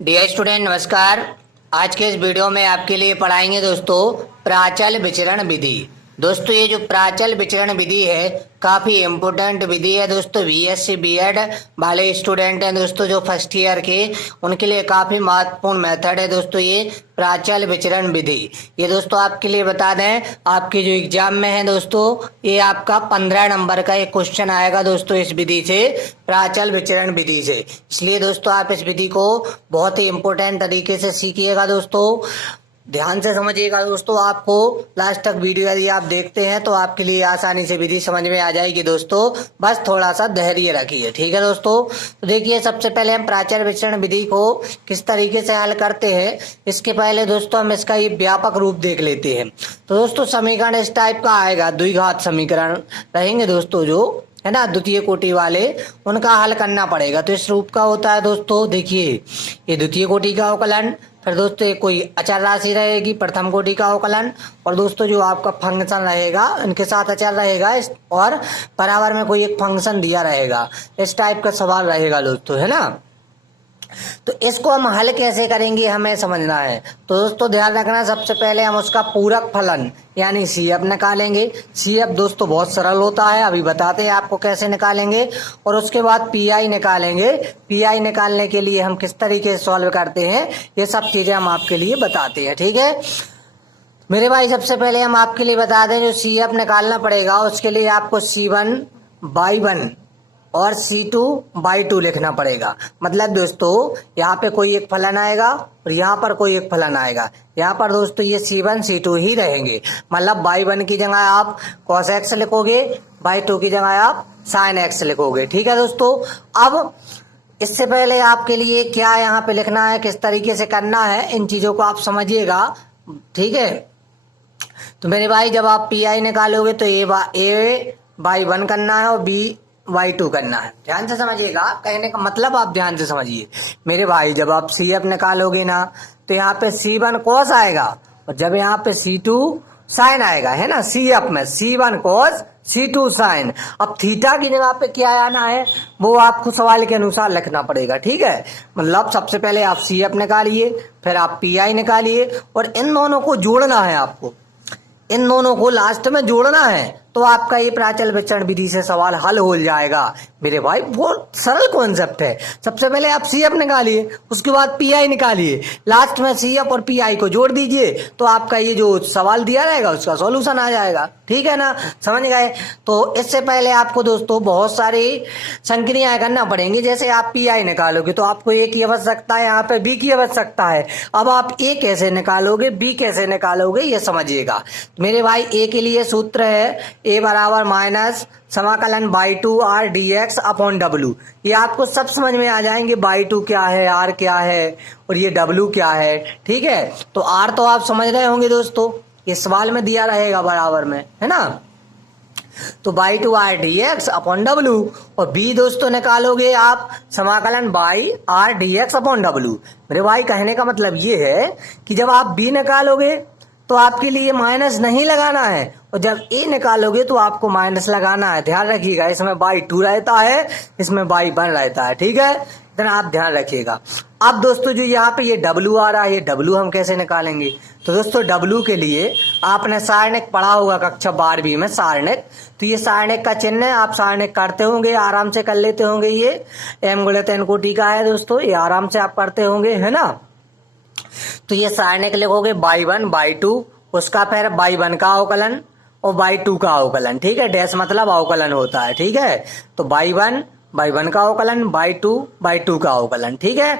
Dear student नमस्कार। आज के इस वीडियो में आपके लिए पढ़ाएंगे दोस्तों प्राचल विचरण विधि। दोस्तों ये जो प्राचल विचरण विधि है काफ़ी इम्पोर्टेंट विधि है दोस्तों। बीएससी बीएड वाले स्टूडेंट हैं दोस्तों जो फर्स्ट ईयर के, उनके लिए काफ़ी महत्वपूर्ण मेथड है दोस्तों ये प्राचल विचरण विधि। ये दोस्तों आपके लिए बता दें, आपके जो एग्जाम में है दोस्तों ये आपका 15 नंबर का एक क्वेश्चन आएगा दोस्तों इस विधि से, प्राचल विचरण विधि से। इसलिए दोस्तों आप इस विधि को बहुत ही इम्पोर्टेंट तरीके से सीखिएगा दोस्तों, ध्यान से समझिएगा दोस्तों। आपको लास्ट तक वीडियो यदि आप देखते हैं तो आपके लिए आसानी से विधि समझ में आ जाएगी दोस्तों, बस थोड़ा सा धैर्य रखिए, ठीक है दोस्तों। तो देखिए सबसे पहले हम प्राचल विचरण विधि को किस तरीके से हल करते हैं, इसके पहले दोस्तों हम इसका ये व्यापक रूप देख लेते हैं। तो दोस्तों समीकरण इस टाइप का आएगा, द्विघात समीकरण रहेंगे दोस्तों जो है ना द्वितीय कोटि वाले, उनका हल करना पड़ेगा। तो इस रूप का होता है दोस्तों, देखिए ये द्वितीय कोटि का अवकलन, फिर दोस्तों कोई अचर राशि रहेगी प्रथम कोटि का अवकलन, और दोस्तों जो आपका फंक्शन रहेगा उनके साथ अचर रहेगा, और बराबर में कोई एक फंक्शन दिया रहेगा। इस टाइप का सवाल रहेगा दोस्तों, है ना। तो इसको हम हल कैसे करेंगे हमें समझना है। तो दोस्तों ध्यान रखना, सबसे पहले हम उसका पूरक फलन यानी CF निकालेंगे। CF दोस्तों बहुत सरल होता है, अभी बताते हैं आपको कैसे निकालेंगे। और उसके बाद PI निकालेंगे। PI निकालने के लिए हम किस तरीके से सॉल्व करते हैं ये सब चीजें हम आपके लिए बताते हैं, ठीक है मेरे भाई। सबसे पहले हम आपके लिए बता दें, जो CF निकालना पड़ेगा उसके लिए आपको C1/1 और C2/2 लिखना पड़ेगा। मतलब दोस्तों यहाँ पे कोई एक फलन आएगा और यहाँ पर कोई एक फलन आएगा। यहाँ पर दोस्तों ये C1 C2 ही रहेंगे। मतलब बाई 1 की जगह आप cos x लिखोगे, बाई 2 की जगह आप sin x लिखोगे, ठीक है दोस्तों। अब इससे पहले आपके लिए क्या यहाँ पे लिखना है, किस तरीके से करना है, इन चीजों को आप समझिएगा, ठीक है। तो मेरे भाई जब आप PI निकालोगे तो A/1 करना है और B/2 करना है। ध्यान से समझिएगा, कहने का मतलब आप ध्यान से समझिए मेरे भाई। जब आप CF निकालोगे ना तो यहाँ पे C1 cos आएगा, और जब यहाँ पे C2 sin आएगा, है ना। CF में C1 cos C2 sin। अब थीटा की जगह पे क्या आना है वो आपको सवाल के अनुसार लिखना पड़ेगा, ठीक है। मतलब सबसे पहले आप CF निकालिए, फिर आप PI निकालिए, और इन दोनों को जोड़ना है आपको, इन दोनों को लास्ट में जोड़ना है, तो आपका ये प्राचल विचरण विधि से सवाल हल हो जाएगा मेरे भाई। बहुत सरल कॉन्सेप्ट है। सबसे पहले आप CF निकालिए, उसके बाद PI निकालिए, लास्ट में CF और PI को जोड़ दीजिए, तो आपका ये जो सवाल दिया रहेगा उसका सॉल्यूशन आ जाएगा, ठीक है ना, समझ गए। तो इससे पहले आपको दोस्तों बहुत सारी संक्रियाएं करना पड़ेंगी। जैसे आप PI निकालोगे तो आपको A की आवश्यकता है, यहाँ पे B की आवश्यकता है। अब आप A कैसे निकालोगे, B कैसे निकालोगे, ये समझिएगा मेरे भाई। A के लिए सूत्र है A बराबर माइनस समाकलन by 2 R dx upon W। ये आपको सब समझ में आ जाएंगे, बाई 2 क्या है, R क्या है, और ये W क्या है, ठीक है। तो R तो आप समझ रहे होंगे दोस्तों, ये सवाल में दिया रहेगा बराबर में, है ना। तो by 2 R dx upon W, और B दोस्तों निकालोगे आप समाकलन by R dx upon W। मेरे भाई कहने का मतलब ये है कि जब आप B निकालोगे तो आपके लिए माइनस नहीं लगाना है, और जब A निकालोगे तो आपको माइनस लगाना है। ध्यान रखिएगा, इसमें बाई 2 रहता है, इसमें बाई 1 रहता है, ठीक है, इतना आप ध्यान रखिएगा। अब दोस्तों जो यहाँ पे ये W आ रहा है, ये W हम कैसे निकालेंगे। तो दोस्तों W के लिए आपने सारणिक पढ़ा होगा कक्षा 12वीं में, सारणिक। तो ये सारणिक का चिन्ह है, आप सारणिक करते होंगे, आराम से कर लेते होंगे। ये M गुणित N कोटि का है दोस्तों, ये आराम से आप करते होंगे, है ना। तो ये सारणिक लिखोगे बाई 1/2, उसका फिर बाई 1 का अवकलन और बाई 2 का अवकलन, ठीक है। डैश मतलब अवकलन होता है, ठीक है। तो बाई 1 का अवकलन, बाई 2 का अवकलन, ठीक है।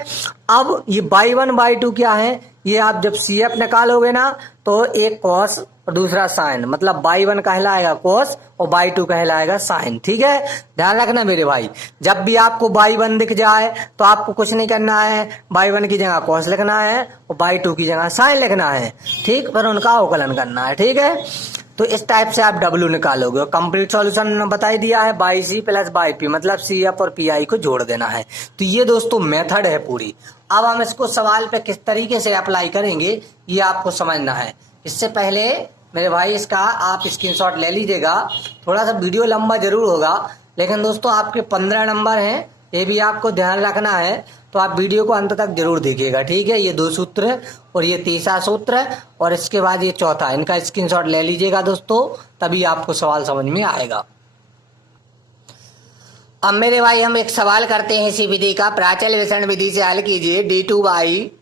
अब ये बाई 1/2 क्या है, ये आप जब CF निकालोगे ना तो एक cos और दूसरा साइन, मतलब बाई 1 कहलाएगा cos और बाई 2 कहलाएगा साइन, ठीक है। ध्यान रखना मेरे भाई, जब भी आपको बाई 1 दिख जाए तो आपको कुछ नहीं करना है, बाई 1 की जगह cos लिखना है और बाई 2 की जगह साइन लिखना है, ठीक, पर उनका अवकलन करना है, ठीक है। तो इस टाइप से आप W निकालोगे, और कंप्लीट सॉल्यूशन बता ही दिया है, by C plus by P, मतलब CF और PI को जोड़ देना है। तो ये दोस्तों मेथड है पूरी। अब हम इसको सवाल पे किस तरीके से अप्लाई करेंगे ये आपको समझना है। इससे पहले मेरे भाई इसका आप स्क्रीनशॉट ले लीजिएगा। थोड़ा सा वीडियो लंबा जरूर होगा, लेकिन दोस्तों आपके 15 नंबर हैं, ये भी आपको ध्यान रखना है। तो आप वीडियो को अंत तक जरूर देखिएगा, ठीक है। ये 2 सूत्र है और ये तीसरा सूत्र है और इसके बाद ये चौथा, इनका स्क्रीनशॉट ले लीजिएगा दोस्तों, तभी आपको सवाल समझ में आएगा। अब मेरे भाई हम एक सवाल करते हैं इसी विधि का, प्राचल विसरण विधि से हल कीजिए d2/d/dx²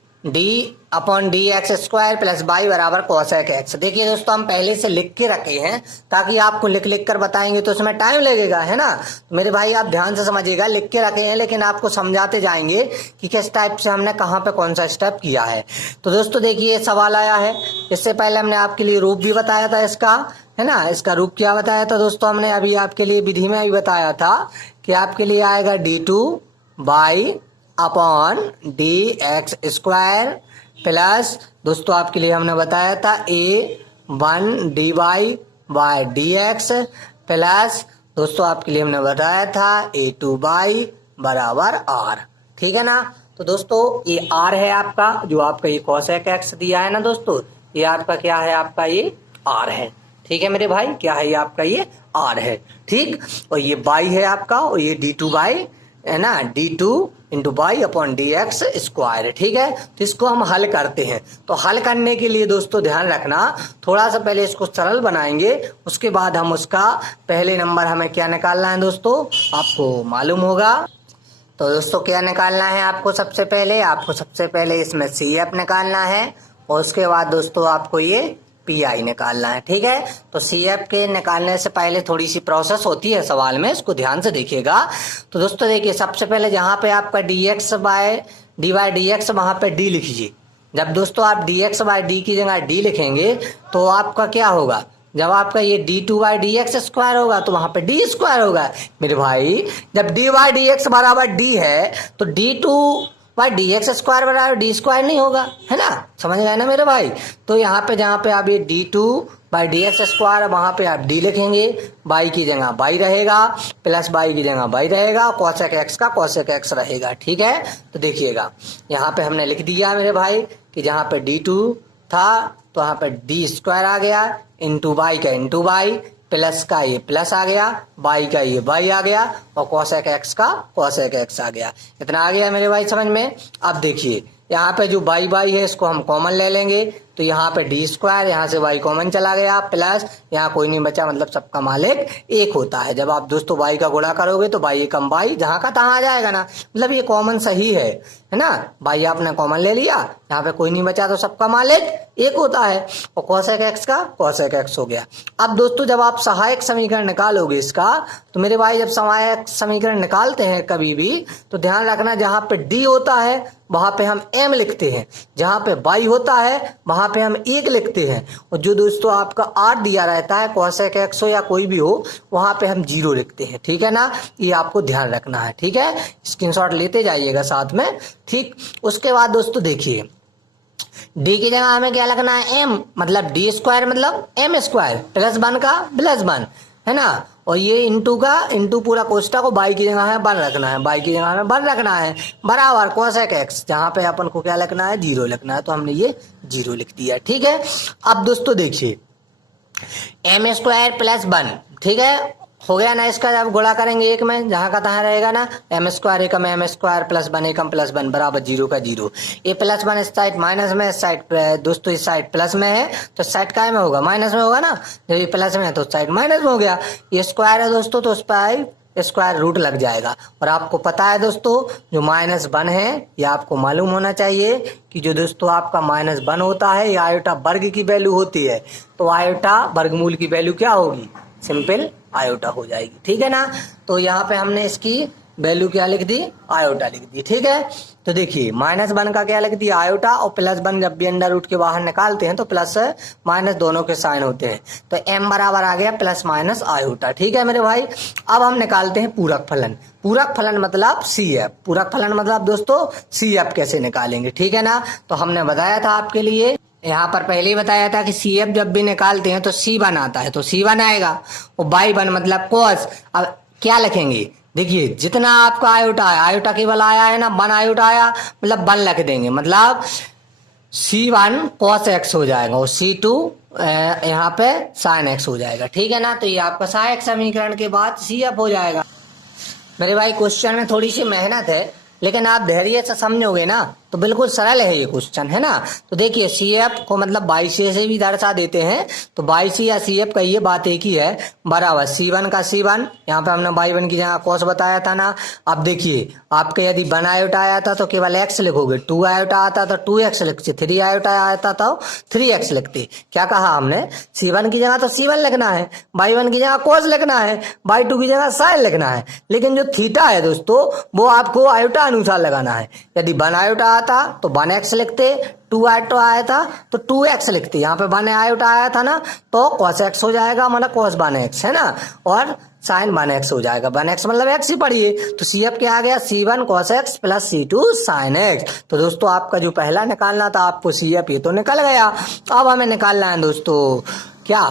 प्लस y बराबर cosec x। देखिए दोस्तों, हम पहले से लिख के रखे हैं ताकि आपको लिख लिख कर बताएंगे तो उसमें टाइम लगेगा, है ना। तो मेरे भाई आप ध्यान से समझिएगा, लिख के रखे हैं लेकिन आपको समझाते जाएंगे कि किस टाइप से हमने कहाँ पे कौन सा स्टेप किया है। तो दोस्तों देखिए सवाल आया है, इससे पहले हमने आपके लिए रूप भी बताया था इसका, है ना। इसका रूप क्या बताया था दोस्तों, हमने अभी आपके लिए विधि में भी बताया था कि आपके लिए आएगा d2/dx² प्लस दोस्तों आपके लिए हमने बताया था a1dy/dx प्लस दोस्तों आपके लिए हमने बताया था a2y बराबर r, ठीक है ना। तो दोस्तों ये r है आपका, जो आपका ये cosec x दिया है ना दोस्तों, ये आपका क्या है, आपका ये r है, ठीक है मेरे भाई, क्या है ये आपका ये r है, ठीक। और ये y है आपका, और ये d2y है ना, d2 इंटू y/dx², ठीक है। तो इसको हम हल करते हैं। तो हल करने के लिए दोस्तों ध्यान रखना, थोड़ा सा पहले इसको सरल बनाएंगे, उसके बाद हम उसका पहले नंबर हमें क्या निकालना है दोस्तों, आपको मालूम होगा। तो दोस्तों क्या निकालना है आपको, सबसे पहले इसमें CF निकालना है और उसके बाद दोस्तों आपको ये PI निकालना है, ठीक है। तो CF के निकालने से पहले थोड़ी सी प्रोसेस होती है सवाल में, इसको ध्यान से देखिएगा। तो दोस्तों देखिए, सबसे पहले जहाँ पे आपका dx/dy/dx वहाँ पे d लिखिए। जब दोस्तों आप dx/d की जगह d लिखेंगे तो आपका क्या होगा, जब आपका ये d2/dx² होगा तो वहां पे d² होगा मेरे भाई। जब dy/dx बराबर d है तो d2/dx² बराबर d² नहीं होगा, है ना, समझ गए ना मेरे भाई। तो यहाँ पे जहाँ पे आप ये d2/dx² वहां पे आप d लिखेंगे, y की जगह y रहेगा, प्लस y की जगह y रहेगा, cosec x का cosec x रहेगा, ठीक है। तो देखिएगा यहाँ पे हमने लिख दिया मेरे भाई कि जहाँ पे d2 था तो यहाँ पे d² आ गया, इंटू y का इंटू y, प्लस का ये प्लस आ गया, y का ये y आ गया, और cosec x का cosec x आ गया। इतना आ गया मेरे भाई समझ में। अब देखिए यहाँ पे जो y है इसको हम कॉमन ले लेंगे, तो यहाँ पे d², यहाँ से y कॉमन चला गया, प्लस यहाँ कोई नहीं बचा, मतलब सबका मालिक एक होता है। जब आप दोस्तों y का गुणा करोगे तो y कम y जहाँ का तहाँ आ जाएगा ना, मतलब ये कॉमन सही है ना। y आपने कॉमन ले लिया, यहाँ पे कोई नहीं बचा तो सबका मालिक एक होता है, और cosec x का cosec x हो गया। अब दोस्तों जब आप सहायक समीकरण निकालोगे इसका, तो मेरे भाई जब सहायक समीकरण निकालते हैं कभी भी तो ध्यान रखना, जहाँ पे d होता है वहां पे हम m लिखते हैं, जहां पे y होता है वहां पे हम 1 लिखते हैं, और जो दोस्तों आपका r दिया रहता है cosec x हो या कोई भी हो वहां पे हम 0 लिखते हैं, ठीक है ना। ये आपको ध्यान रखना है, ठीक है, स्क्रीनशॉट लेते जाइएगा साथ में, ठीक। उसके बाद दोस्तों देखिए d की जगह हमें क्या लगना है, m, मतलब d² मतलब m² प्लस 1 का प्लस 1, है ना। और ये इंटू पूरा कोष्ठक को y की जगह है 1 रखना है, y की जगह हमें 1 रखना है, बराबर cosec x, जहां पे अपन को क्या लिखना है, 0 लिखना है, तो हमने ये 0 लिख दिया, ठीक है। अब दोस्तों देखिए m² प्लस 1, ठीक है, हो गया ना। इसका जब गुणा करेंगे एक में, जहां का तहां रहेगा ना, m² एकम m² प्लस 1 एकम प्लस 1 बराबर 0 का 0। ये प्लस 1 इस साइड माइनस में, इस साइड दोस्तों इस साइड प्लस में है तो साइड काय में होगा, माइनस में होगा ना। जब ये प्लस में है तो साइड माइनस में हो गया। ये स्क्वायर है दोस्तों तो उस पर स्क्वायर रूट लग जाएगा। और आपको पता है दोस्तों जो -1 है, ये आपको मालूम होना चाहिए कि जो दोस्तों आपका -1 होता है ये आयोटा वर्ग की वैल्यू होती है, तो आयोटा वर्गमूल की वैल्यू क्या होगी, सिंपल आयोटा हो जाएगी, ठीक है ना। तो यहाँ पे हमने इसकी वैल्यू क्या लिख दी, आयोटा लिख दी, ठीक है। तो देखिए -1 का क्या लिख दिया, आयोटा, और +1 जब भी अंडर रूट के बाहर निकालते हैं तो प्लस माइनस दोनों के साइन होते हैं, तो m बराबर आ गया प्लस माइनस आयोटा, ठीक है मेरे भाई। अब हम निकालते हैं पूरक फलन। पूरक फलन मतलब CF, पूरक फलन मतलब दोस्तों CF कैसे निकालेंगे, ठीक है ना। तो हमने बताया था आपके लिए, यहाँ पर पहले ही बताया था कि CF जब भी निकालते हैं तो C1 आता है, तो C1 आएगा, और y1 मतलब cos। अब क्या लिखेंगे, देखिए जितना आपका आयोटा है, आयोटा केवल आया है ना, 1 आयोटा आया मतलब 1 लिख देंगे, मतलब C1 cos x हो जाएगा, और C2 यहाँ पे sin x हो जाएगा, ठीक है ना। तो ये आपका सहायक समीकरण के बाद CF हो जाएगा। मेरे भाई क्वेश्चन में थोड़ी सी मेहनत है, लेकिन आप धैर्य से समझोगे ना तो बिल्कुल सरल है ये क्वेश्चन, है ना। तो देखिए CF को मतलब बाई सी से भी दर्शा देते हैं, तो बाई सी या CF का ये बात एक ही है, बराबर C1 का C1, यहाँ पे हमने बाई 1 की जगह cos बताया था ना। अब देखिए आपके यदि 1 आयोटा आया था तो केवल x लिखोगे, 2 आयोटा आता तो 2x लिखते, 3 आयोटा आया था तो 3x लिखते। क्या कहा हमने, C1 की जगह तो C1 लिखना है, बाई 1 की जगह cos लिखना है, बाई 2 की जगह sin लिखना है, लेकिन जो थीटा है दोस्तों वो आपको आयोटा अनुसार लगाना है। यदि 1 आयोटा आता तो 1x लिखते, 2 आयोटा आया था तो 2x लिखते, यहाँ पे 1 आयोटा आया था ना तो cos x हो जाएगा, मतलब cos 1x, है ना, और sin 1x हो जाएगा। 1x मतलब x ही पढ़िए, तो CF क्या आ गया, C1 cos x plus C2 sin x। तो दोस्तों आपका जो पहला निकालना था आपको CF ये तो निकल गया। अब हमें निकालना है दोस्तों क्या,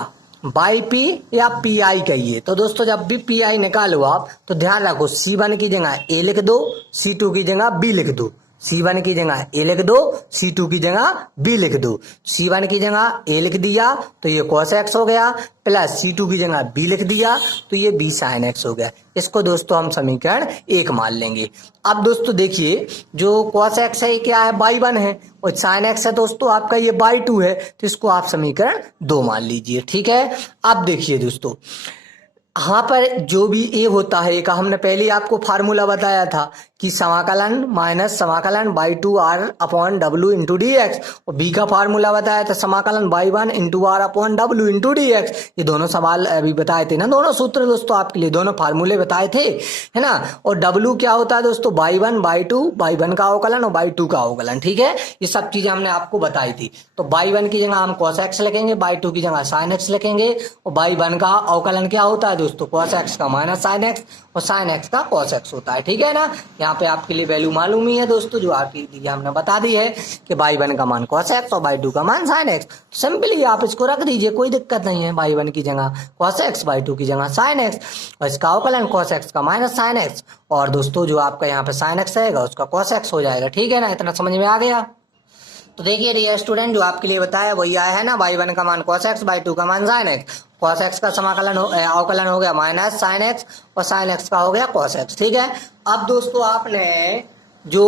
बाई पी या पी आई कहिए। तो दोस्तों जब भी पी आई निकालो आप तो ध्यान रखो C1 की जगह A लिख दो, C2 की जगह B लिख दो। C1 की जगह A लिख दो, C2 की जगह B लिख दो। C1 की जगह A लिख दिया तो ये cos x हो गया, प्लस C2 की जगह B लिख दिया तो ये B sin x हो गया। इसको दोस्तों हम समीकरण 1 मान लेंगे। अब दोस्तों देखिए जो cos x है क्या है, बाई 1 है, और sin x है दोस्तों आपका ये बाई 2 है, तो इसको आप समीकरण 2 मान लीजिए, ठीक है। अब देखिए दोस्तों यहाँ पर जो भी ए होता है, का हमने पहले आपको फार्मूला बताया था कि समाकलन माइनस समाकलन by 2 R upon W into D X, और बी का फार्मूला बताया था समाकलन by 1 into R upon W into D X. ये दोनों सवाल अभी बताए थे ना, दोनों सूत्र दोस्तों आपके लिए, दोनों फार्मूले बताए थे, है ना। और डब्ल्यू क्या होता है दोस्तों, बाई 1 बाई 2, बाई 1 का अवकलन और बाई 2 का अवकलन, ठीक है। ये सब चीजें हमने आपको बताई थी। तो बाई 1 की जगह हम cos x लिखेंगे, बाई 2 की जगह sin x लिखेंगे, और बाई 1 का अवकलन क्या होता है दोस्तों, cos x का माइनस sin x, और sin x का cos x होता है, ठीक है ना। यहाँ पे आपके लिए वैल्यू मालूम ही है दोस्तों, जो आपकी हमने बता दी है कि बाई 1 का मान cos x और बाई 2 का मान sin x। तो सिंपली आप इसको रख दीजिए, कोई दिक्कत नहीं है। बाई 1 की जगह cos x, बाई 2 की जगह sin x, और इसका अवकलन cos x का माइनस sin x, और दोस्तों जो आपका यहाँ पे sin x रहेगा उसका cos x हो जाएगा, ठीक है ना। इतना समझ में आ गया। तो देखिए डियर स्टूडेंट, जो आपके लिए बताया वही आया है ना, बाई 1 का मान cos x, बाई 2 का मान sin x, cos x का समाकलन अवकलन हो गया माइनस sin x, और sin x का हो गया cos x, ठीक है। अब दोस्तों आपने जो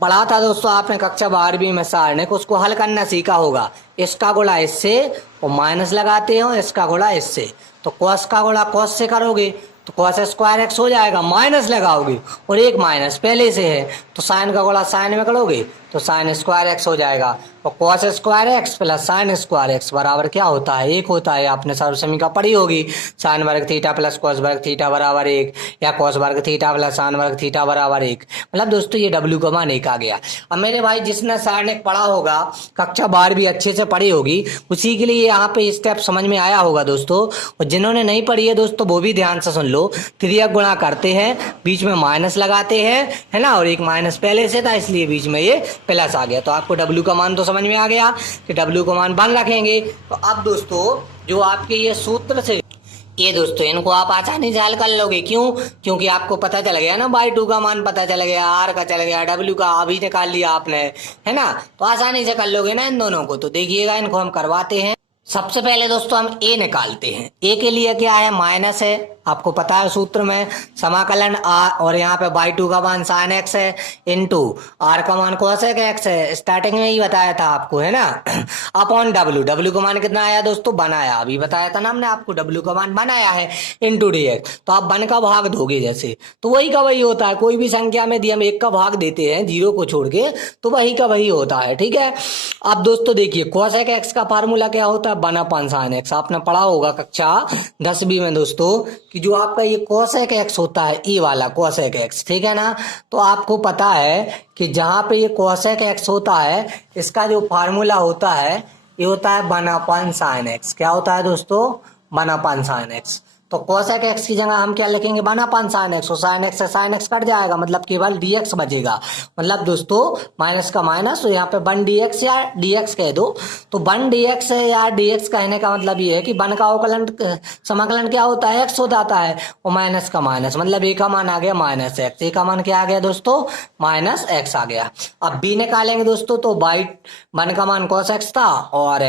पढ़ा था दोस्तों, आपने कक्षा 12वीं में सारणिक, उसको हल करना सीखा होगा। इसका गुणा इससे और माइनस लगाते हो, इसका गुणा इससे, तो cos का गुणा cos से करोगे तो cos स्क्वायर x हो जाएगा, माइनस लगाओगे और एक माइनस पहले से है तो साइन का गुणा साइन में करोगे तो साइन स्क्वायर x हो जाएगा, और cos square x plus sine square x बराबर क्या होता है, 1 होता है। आपने सर्वसमीका पढ़ी होगी, साइन वर्ग थीटा प्लस cos वर्ग थीटा बराबर 1, या cos वर्ग थीटा प्लस साइन वर्ग थीटा बराबर 1। मतलब दोस्तों ये w का मान 1 आ गया। अब मेरे भाई जिसने सारणिक पढ़ा होगा, कक्षा 12वीं अच्छे से पढ़ी होगी, उसी के लिए यहाँ पे स्टेप समझ में आया होगा दोस्तों। और जिन्होंने नहीं पढ़ी है दोस्तों वो भी ध्यान से सुन लो। त्रियक गुणा करते हैं, बीच में माइनस लगाते हैं, है ना, और एक माइनस पहले से था इसलिए बीच में ये प्लस आ गया। तो आपको W का मान तो समझ में आ गया कि W का मान 1 रखेंगे। तो अब दोस्तों जो आपके ये सूत्र से ये दोस्तों इनको आप आसानी से हल कर लोगे। क्यों? क्योंकि आपको पता चल गया ना, बाई 2 का मान पता चल गया, R का चल गया, W का अभी निकाल लिया आपने, है ना। तो आसानी से कर लोगे ना इन दोनों को। तो देखिएगा इनको हम करवाते हैं। सबसे पहले दोस्तों हम A निकालते हैं। A के लिए क्या है, माइनस है, आपको पता है सूत्र में समाकलन R, और यहाँ पे बाई 2 का मान साइन x है, इंटू R का मान cos x है, स्टार्टिंग में ही बताया था आपको, है ना, अपॉन W का मान कितना आया दोस्तों, 1 आया, अभी बताया था ना हमने आपको, W का मान 1 आया है, इंटू dx। तो आप 1 का भाग दोगे जैसे, तो वही का वही होता है। कोई भी संख्या में यदि हम 1 का भाग देते हैं 0 को छोड़ के तो वही का वही होता है, ठीक है। अब दोस्तों देखिए cos x का फार्मूला क्या होता है, 1 sin x। आपने पढ़ा होगा कक्षा 10वीं में दोस्तों कि जो आपका ये cos x होता है, ये वाला cos x, ठीक है ना। तो आपको पता है कि जहां पे ये cos x होता है, इसका जो फार्मूला होता है ये होता है 1 sin x। क्या होता है दोस्तों, 1 sin x। तो cos x की जगह हम क्या लिखेंगे, 1 sin x, और sin x से sin x कट जाएगा, मतलब केवल dx बचेगा। मतलब दोस्तों माइनस का माइनस, तो यहाँ पे 1 dx या dx कह दो। तो 1 dx या dx कहने का मतलब ये है कि 1 का अवकलन समाकलन क्या होता है, x हो जाता है, और माइनस का माइनस, मतलब a का मान आ गया माइनस x। a का मान क्या आ गया दोस्तों, माइनस x आ गया। अब b निकालेंगे दोस्तों, तो बाई 1 का मान cos x था, और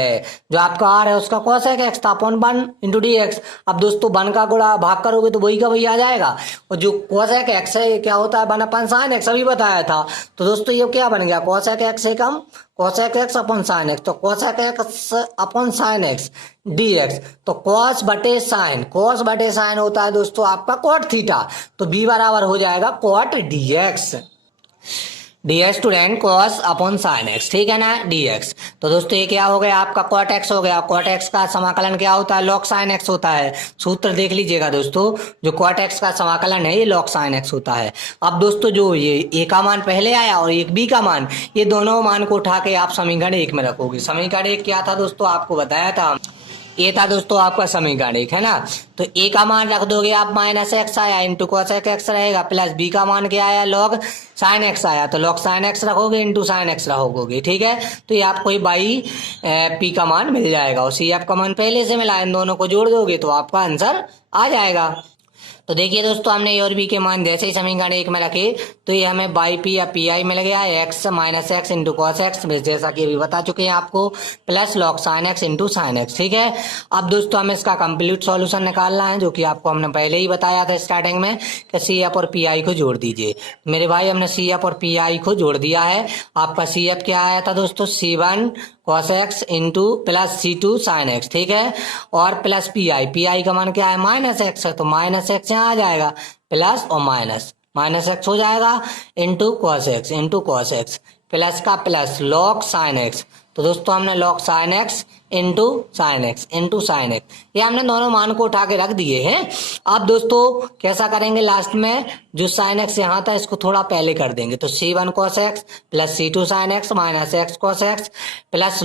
जो आपका r है उसका cos x था अपॉन 1 इंटू dx। अब दोस्तों 1 का गुणा भाग करोगे तो वही का वही आ जाएगा। और जो कोसेक एक्स है क्या होता है 1/sin x अभी बताया था। तो दोस्तों ये क्या बन गया कोसेक एक्स से कम cosec x upon sine x, तो cosec x upon sine x dx, तो cos बटे साइन होता है दोस्तों आपका cot थीटा, तो b बराबर हो जाएगा cot dx। ds student cos upon sine x, ठीक है ना dx। तो दोस्तों ये क्या हो गया आपका cot x हो गया। cot x का समाकलन क्या होता है log sin x होता है। सूत्र देख लीजिएगा दोस्तों, जो cot x का समाकलन है ये log sin x होता है। अब दोस्तों जो ये a का मान पहले आया और एक b का मान, ये दोनों मान को उठा के आप समीकरण 1 में रखोगे। समीकरण 1 क्या था दोस्तों आपको बताया था, ये था दोस्तों आपका समीकरण 1 है ना। तो ए का मान रख दोगे आप माइनस एक्स आया इंटू कोसेक एक्स रहेगा, प्लस बी का मान क्या आया लॉग साइन एक्स आया, तो लॉग साइन एक्स रखोगे इंटू साइन एक्स रखोगे, ठीक है। तो ये आपको ही बाई पी का मान मिल जाएगा और सी एफ का मान पहले से मिला, इन दोनों को जोड़ दोगे तो आपका आंसर आ जाएगा। तो देखिए दोस्तों हमने ए और बी के मान जैसे ही समीकरण 1 में रखे तो ये हमें बाई पी या पी आई मिल गया, x minus x into cos x, जैसा कि अभी बता चुके हैं आपको, plus log sine x into sine x, ठीक है। अब दोस्तों हमें इसका कंप्लीट सॉल्यूशन निकालना है, जो कि आपको हमने पहले ही बताया था स्टार्टिंग में कि सी एफ और पी आई को जोड़ दीजिए। मेरे भाई हमने सी एफ और पी आई को जोड़ दिया है। आपका सी एफ क्या आया था दोस्तों C1 cos x into plus C2 sin x, ठीक है, और प्लस पी आई का मान क्या है माइनस एक्स है, तो माइनस एक्स यहाँ आ जाएगा, प्लस और माइनस एक्स हो जाएगा इंटू कॉस एक्स प्लस का प्लस लॉग साइन एक्स। तो दोस्तों हमने log sine x into sine x ये हमने दोनों मान को उठा के रख दिए हैं। अब दोस्तों कैसा करेंगे, लास्ट में जो साइन एक्स यहाँ था इसको थोड़ा पहले कर देंगे, तो C1 cos x plus C2 sin x minus x cos x plus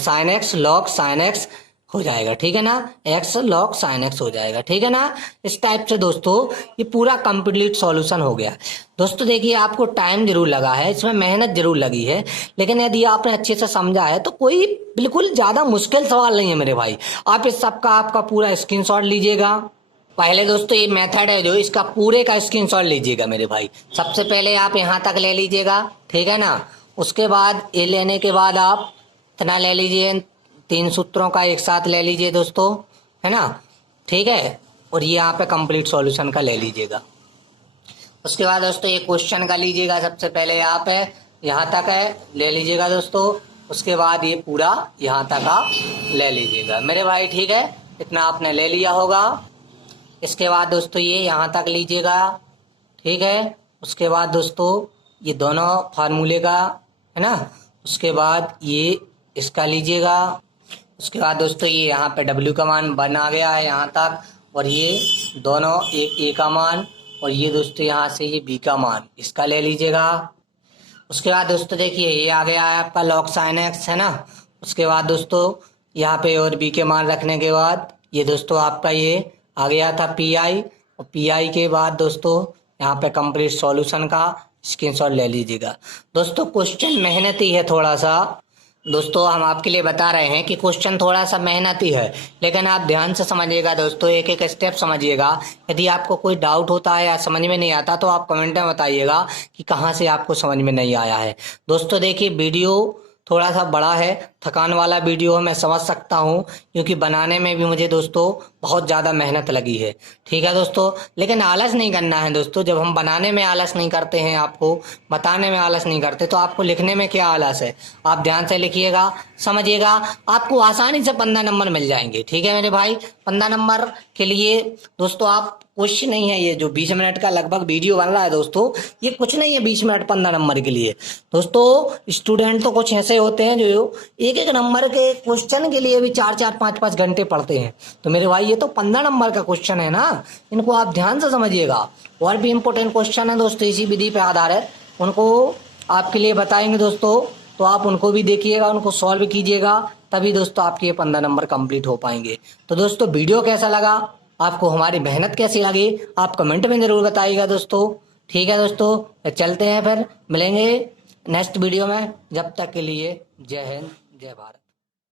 sine x log sine x हो जाएगा, ठीक है ना, x log sin x हो जाएगा, ठीक है ना। इस टाइप से दोस्तों ये पूरा कंप्लीट सॉल्यूशन हो गया। दोस्तों देखिए आपको टाइम जरूर लगा है, इसमें मेहनत जरूर लगी है, लेकिन यदि आपने अच्छे से समझा है तो कोई बिल्कुल ज्यादा मुश्किल सवाल नहीं है मेरे भाई। आप इस सब का आपका पूरा स्क्रीनशॉट लीजिएगा। पहले दोस्तों ये मेथड है जो इसका पूरे का स्क्रीनशॉट लीजिएगा मेरे भाई। सबसे पहले आप यहाँ तक ले लीजिएगा, ठीक है ना। उसके बाद ये लेने के बाद आप इतना ले लीजिए, 3 सूत्रों का एक साथ ले लीजिए दोस्तों, है ना, ठीक है। और ये यहाँ पे कंप्लीट सॉल्यूशन का ले लीजिएगा। उसके बाद दोस्तों ये क्वेश्चन का लीजिएगा, सबसे पहले यहाँ पे यहाँ तक है ले लीजिएगा दोस्तों। उसके बाद ये पूरा यहाँ तक का ले लीजिएगा मेरे भाई, ठीक है, इतना आपने ले लिया होगा। इसके बाद दोस्तों ये यहाँ तक लीजिएगा, ठीक है। उसके बाद दोस्तों ये दोनों फार्मूले का है ना, उसके बाद ये इसका लीजिएगा। उसके बाद दोस्तों ये यहाँ पे W का मान बना गया है यहाँ तक, और ये दोनों एक A का मान, और ये दोस्तों यहाँ से ये B का मान, इसका ले लीजिएगा। उसके बाद दोस्तों देखिए ये आ गया है आपका log sin x, है ना। उसके बाद दोस्तों यहाँ पे और B के मान रखने के बाद ये दोस्तों आपका ये आ गया था PI, और PI के बाद दोस्तों यहाँ पे कंप्लीट सॉल्यूशन का स्क्रीनशॉट ले लीजिएगा। दोस्तों क्वेश्चन मेहनती है थोड़ा सा, दोस्तों हम आपके लिए बता रहे हैं कि क्वेश्चन थोड़ा सा मेहनती है, लेकिन आप ध्यान से समझिएगा दोस्तों, एक एक स्टेप समझिएगा। यदि आपको कोई डाउट होता है या समझ में नहीं आता तो आप कमेंट में बताइएगा कि कहाँ से आपको समझ में नहीं आया है। दोस्तों देखिए वीडियो थोड़ा सा बड़ा है, थकान वाला वीडियो मैं समझ सकता हूँ, क्योंकि बनाने में भी मुझे दोस्तों बहुत ज़्यादा मेहनत लगी है, ठीक है दोस्तों। लेकिन आलस नहीं करना है दोस्तों, जब हम बनाने में आलस नहीं करते हैं, आपको बताने में आलस नहीं करते, तो आपको लिखने में क्या आलस है। आप ध्यान से लिखिएगा, समझिएगा, आपको आसानी से 15 नंबर मिल जाएंगे, ठीक है मेरे भाई। 15 नंबर के लिए दोस्तों आप कुछ नहीं है, ये जो 20 मिनट का लगभग वीडियो बन रहा है दोस्तों, ये कुछ नहीं है 20 मिनट 15 नंबर के लिए। दोस्तों स्टूडेंट तो कुछ ऐसे होते हैं जो एक एक नंबर के क्वेश्चन के लिए भी 4-4 5-5 घंटे पढ़ते हैं। तो मेरे भाई ये तो 15 नंबर का क्वेश्चन है ना, इनको आप ध्यान से समझिएगा। और भी इम्पोर्टेंट क्वेश्चन है दोस्तों इसी विधि पे आधारित, उनको आपके लिए बताएंगे दोस्तों, तो आप उनको भी देखिएगा, उनको सॉल्व कीजिएगा, तभी दोस्तों आपके ये 15 नंबर कंप्लीट हो पाएंगे। तो दोस्तों वीडियो कैसा लगा, आपको हमारी मेहनत कैसी लगी, आप कमेंट में जरूर बताइएगा दोस्तों, ठीक है दोस्तों। चलते हैं फिर, मिलेंगे नेक्स्ट वीडियो में, जब तक के लिए जय हिंद जय भारत।